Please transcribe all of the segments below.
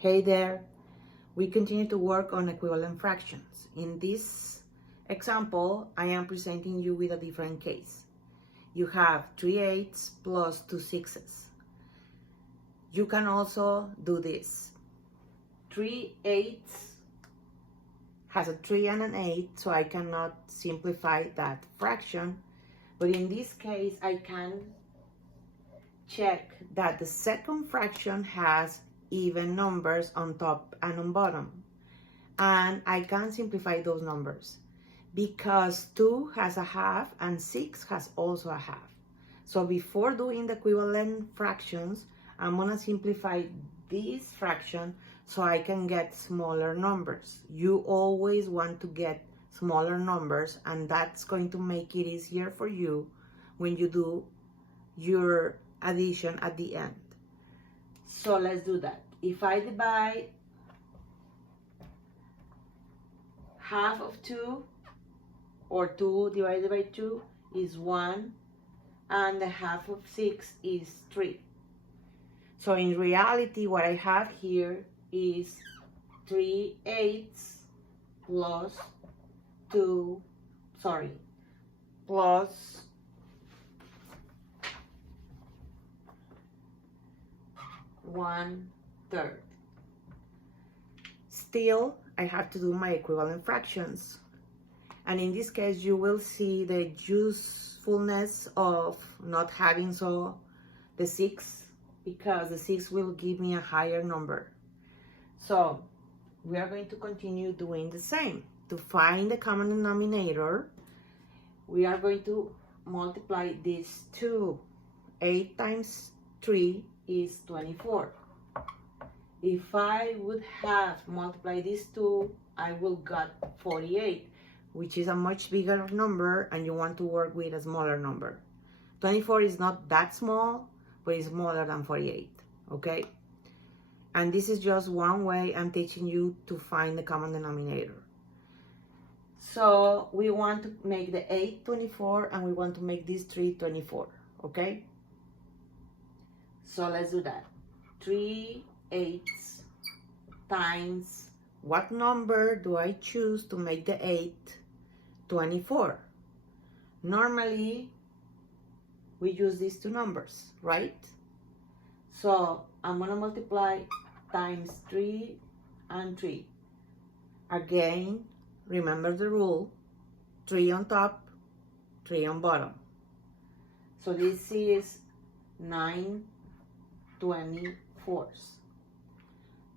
Hey there, we continue to work on equivalent fractions. In this example, I am presenting you with a different case. You have 3/8 plus 2/6. You can also do this. 3/8 has a 3 and an 8, so I cannot simplify that fraction. But in this case, I can check that the second fraction has even numbers on top and on bottom. And I can simplify those numbers because 2 has a half and 6 has also a half. So before doing the equivalent fractions, I'm gonna simplify this fraction so I can get smaller numbers. You always want to get smaller numbers, and that's going to make it easier for you when you do your addition at the end. So let's do that. If I divide half of 2, or 2 divided by 2 is 1, and the half of 6 is 3. So in reality, what I have here is 3/8 plus 1/3. Still, I have to do my equivalent fractions. And in this case, you will see the usefulness of not having the 6, because the 6 will give me a higher number. So we are going to continue doing the same. To find the common denominator, we are going to multiply these two. 8 times 3 is 24. If I would have multiplied these two, I will get 48, which is a much bigger number, and you want to work with a smaller number. 24 is not that small, but it's smaller than 48, okay? And this is just one way I'm teaching you to find the common denominator. So we want to make the 8 24, and we want to make this 3 24, okay? So let's do that. 3/8 times, what number do I choose to make the 8 24? Normally, we use these two numbers, right? So I'm gonna multiply times 3 and 3. Again, remember the rule, 3 on top, 3 on bottom. So this is 9/24.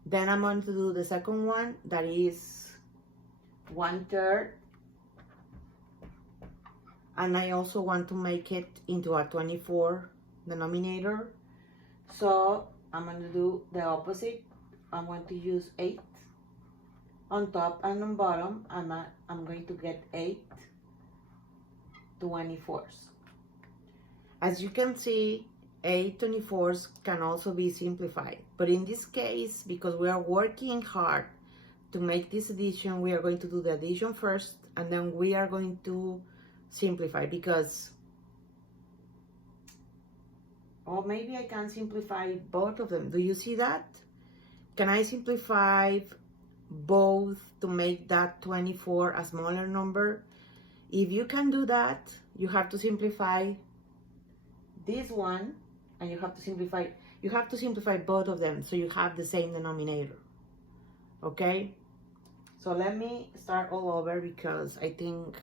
Then I'm going to do the second one, that is 1/3. And I also want to make it into a 24 denominator. So I'm going to do the opposite. I'm going to use 8 on top and on bottom, and I'm going to get 8/24. As you can see, 8/24 can also be simplified. But in this case, because we are working hard to make this addition, we are going to do the addition first, and then we are going to simplify, because, or maybe I can simplify both of them. Do you see that? Can I simplify both to make that 24 a smaller number? If you can do that, you have to simplify this one, and you have to simplify both of them so you have the same denominator, okay? So let me start all over, because I think